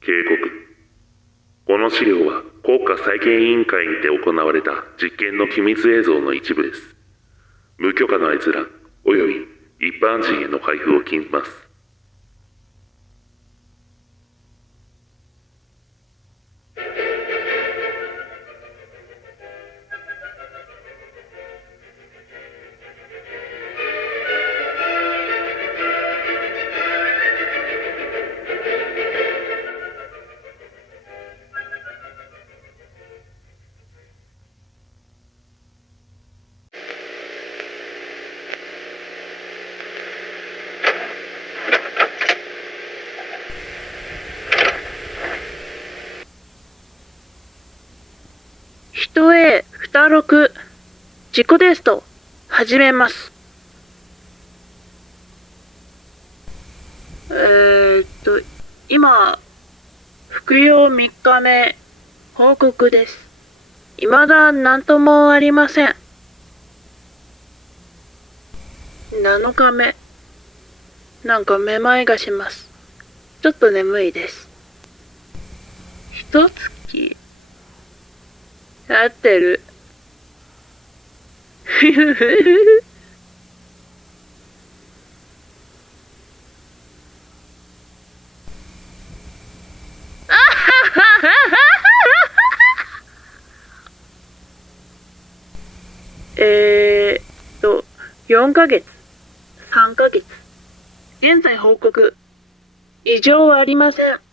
警告。この資料は国家再建委員会にて行われた実験の機密映像の一部です。無許可の閲覧及び一般人への配布を禁じます。人へ二六自己テスト始めます。えー、っと今服用3日目報告です。未だ何ともありません。7日目。なんかめまいがします。ちょっと眠いです。一月合ってる。ふふふふ。えーと、4ヶ月、3ヶ月。現在報告。異常はありません。